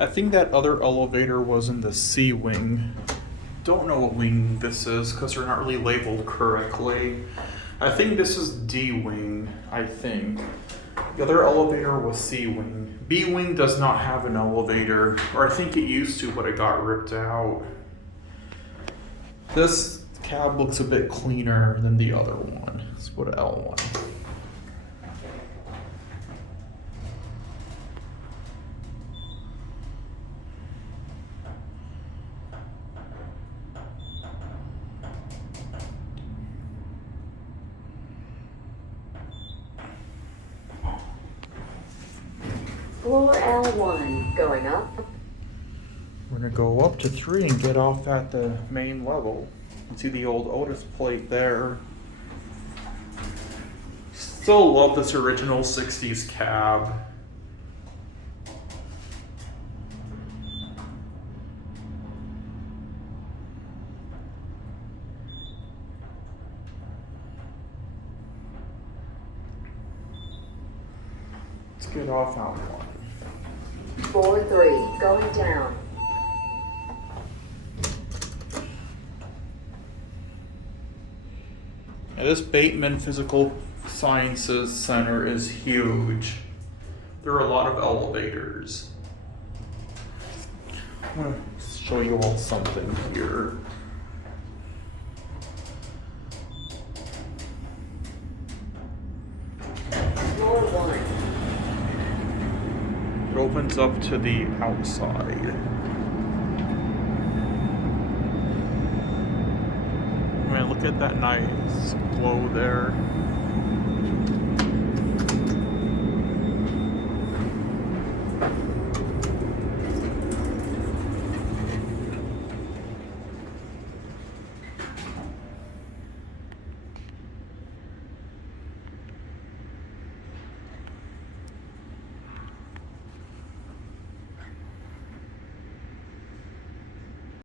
I think that other elevator was in the C wing. Don't know what wing this is because they're not really labeled correctly. I think this is D wing, I think. The other elevator was C wing. B wing does not have an elevator, or I think it used to, but it got ripped out. This cab looks a bit cleaner than the other one. Let's go to L1. Floor L1, going up. We're gonna go up to 3 and get off at the main level. You can see the old Otis plate there. Still love this original 60s cab. Let's get off out one. Floor 3, going down. Now this Bateman Physical Sciences Center is huge. There are a lot of elevators. I'm gonna show you all something here. Floor 1. It opens up to the outside. Man, look at that nice glow there.